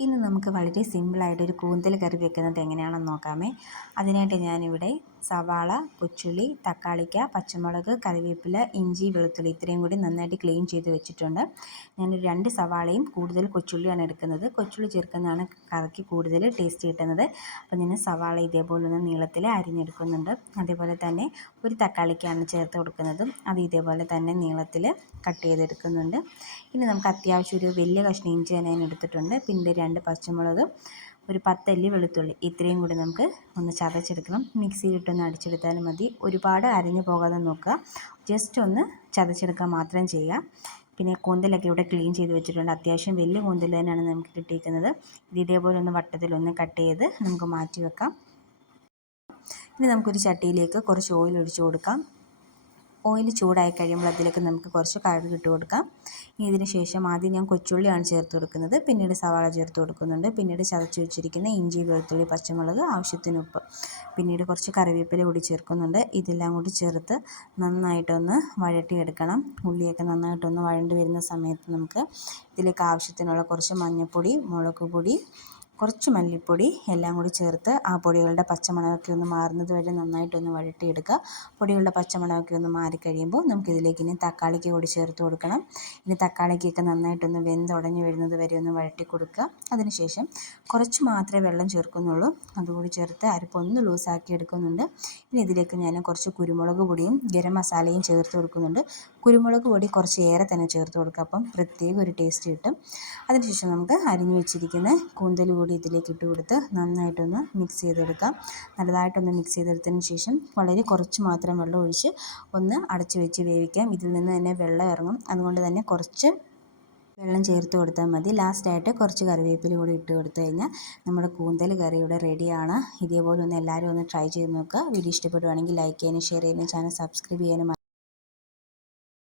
ഇന്ന് നമുക്ക് വളരെ സിമ്പിളായിട്ടൊരു കൂന്തൽ കറി വെക്കുന്നത് എങ്ങനെയാണെന്ന് നോക്കാമേ. അതിനായിട്ട് ഞാനിവിടെ സവാള, കൊച്ചുള്ളി, തക്കാളിക്ക, പച്ചമുളക്, കറിവേപ്പില, ഇഞ്ചി, വെളുത്തുള്ളി ഇത്രയും കൂടി നന്നായിട്ട് ക്ലീൻ ചെയ്ത് വെച്ചിട്ടുണ്ട്. ഞാനൊരു 2 സവാളയും കൂടുതൽ കൊച്ചുള്ളിയാണ് എടുക്കുന്നത്. കൊച്ചുള്ളി ചേർക്കുന്നതാണ് കറിക്ക് കൂടുതൽ ടേസ്റ്റ് കിട്ടുന്നത്. അപ്പോൾ ഞാൻ സവാള ഇതേപോലെ ഒന്ന് നീളത്തിൽ അരിഞ്ഞെടുക്കുന്നുണ്ട്. അതേപോലെ തന്നെ ഒരു തക്കാളിക്കാണ് ചേർത്ത് കൊടുക്കുന്നത്. അത് ഇതേപോലെ തന്നെ നീളത്തിൽ കട്ട് ചെയ്തെടുക്കുന്നുണ്ട്. ഇനി നമുക്ക് അത്യാവശ്യം ഒരു വലിയ കഷ്ണം ഇഞ്ചി ഞാൻ എടുത്തിട്ടുണ്ട്. പിന്നെ 2 പച്ചമുളക്, ഒരു 10 അല്ലി വെളുത്തുള്ളി ഇത്രയും കൂടി നമുക്ക് ഒന്ന് ചതച്ചെടുക്കണം. മിക്സിയിലിട്ടൊന്ന് അടിച്ചെടുത്താലും മതി. ഒരുപാട് അരഞ്ഞു പോകാതെ നോക്കുക. ജസ്റ്റ് ഒന്ന് ചതച്ചെടുക്കുക മാത്രം ചെയ്യുക. പിന്നെ കൂന്തലൊക്കെ ഇവിടെ ക്ലീൻ ചെയ്ത് വെച്ചിട്ടുണ്ട്. അത്യാവശ്യം വലിയ കൂന്തൽ തന്നെയാണ് നമുക്ക് കിട്ടിയിരിക്കുന്നത്. ഇത് ഇതേപോലെ ഒന്ന് വട്ടത്തിലൊന്ന് കട്ട് ചെയ്ത് നമുക്ക് മാറ്റി വെക്കാം. ഇനി നമുക്കൊരു ചട്ടിയിലേക്ക് കുറച്ച് ഓയിൽ ഒഴിച്ചു കൊടുക്കാം. ഓയിൽ ചൂടായി കഴിയുമ്പോൾ അതിലേക്ക് നമുക്ക് കുറച്ച് കടുക് ഇട്ട് കൊടുക്കാം. ഇതിന് ശേഷം ആദ്യം ഞാൻ കൊച്ചുള്ളിയാണ് ചേർത്ത് കൊടുക്കുന്നത്. പിന്നീട് സവാള ചേർത്ത് കൊടുക്കുന്നുണ്ട്. പിന്നീട് ചതച്ച് വെച്ചിരിക്കുന്ന ഇഞ്ചി, വെളുത്തുള്ളി, പച്ചമുളക്, ആവശ്യത്തിന് ഉപ്പ്, പിന്നീട് കുറച്ച് കറിവേപ്പില കൂടി ചേർക്കുന്നുണ്ട്. ഇതെല്ലാം കൂടി ചേർത്ത് നന്നായിട്ടൊന്ന് വഴറ്റിയെടുക്കണം. ഉള്ളിയൊക്കെ നന്നായിട്ടൊന്ന് വഴണ്ടി വരുന്ന സമയത്ത് നമുക്ക് ഇതിലേക്ക് ആവശ്യത്തിനുള്ള കുറച്ച് മഞ്ഞൾപ്പൊടി, മുളക് പൊടി, കുറച്ച് മല്ലിപ്പൊടി എല്ലാം കൂടി ചേർത്ത് ആ പൊടികളുടെ പച്ചമണമൊക്കെ ഒന്ന് മാറുന്നത് വരെ നന്നായിട്ടൊന്ന് വഴറ്റിയെടുക്കുക. പൊടികളുടെ പച്ചമണമൊക്കെ ഒന്ന് മാറിക്കഴിയുമ്പോൾ നമുക്കിതിലേക്ക് ഇനി തക്കാളിക്ക് കൂടി ചേർത്ത് കൊടുക്കണം. ഇനി തക്കാളിക്കൊക്കെ നന്നായിട്ടൊന്ന് വെന്തുടഞ്ഞ് വരുന്നത് വരെ ഒന്ന് വഴറ്റി കൊടുക്കുക. അതിനുശേഷം കുറച്ച് മാത്രമേ വെള്ളം ചേർക്കുന്നുള്ളൂ. അതുകൂടി ചേർത്ത് അരപ്പൊന്ന് ലൂസാക്കി എടുക്കുന്നുണ്ട്. ഇനി ഇതിലേക്ക് ഞാൻ കുറച്ച് കുരുമുളക് പൊടിയും ഗരം മസാലയും ചേർത്ത് കൊടുക്കുന്നുണ്ട്. കുരുമുളക് പൊടി കുറച്ച് ഏറെ തന്നെ ചേർത്ത് കൊടുക്കുക. അപ്പം പ്രത്യേക ഒരു ടേസ്റ്റ് കിട്ടും. അതിനുശേഷം നമുക്ക് അരിഞ്ഞു വെച്ചിരിക്കുന്ന കൂന്തൽ കൂടി ഇതിലേക്ക് ഇട്ട് കൊടുത്ത് നന്നായിട്ടൊന്ന് മിക്സ് ചെയ്തെടുക്കാം. നല്ലതായിട്ടൊന്ന് മിക്സ് ചെയ്തെടുത്തതിന് ശേഷം വളരെ കുറച്ച് മാത്രം വെള്ളം ഒഴിച്ച് ഒന്ന് അടച്ച് വെച്ച് വേവിക്കാം. ഇതിൽ നിന്ന് തന്നെ വെള്ളം ഇറങ്ങും. അതുകൊണ്ട് തന്നെ കുറച്ച് വെള്ളം ചേർത്ത് കൊടുത്താൽ മതി. ലാസ്റ്റായിട്ട് കുറച്ച് കറിവേപ്പില കൂടി ഇട്ട് കൊടുത്തു കഴിഞ്ഞാൽ നമ്മുടെ കൂന്തൽ കറി ഇവിടെ റെഡിയാണ്. ഇതേപോലെ ഒന്ന് എല്ലാവരും ഒന്ന് ട്രൈ ചെയ്ത് നോക്കുക. വീഡിയോ ഇഷ്ടപ്പെടുവാണെങ്കിൽ ലൈക്ക് ചെയ്യാനും ഷെയർ ചെയ്യാനും ചാനൽ സബ്സ്ക്രൈബ് ചെയ്യാനും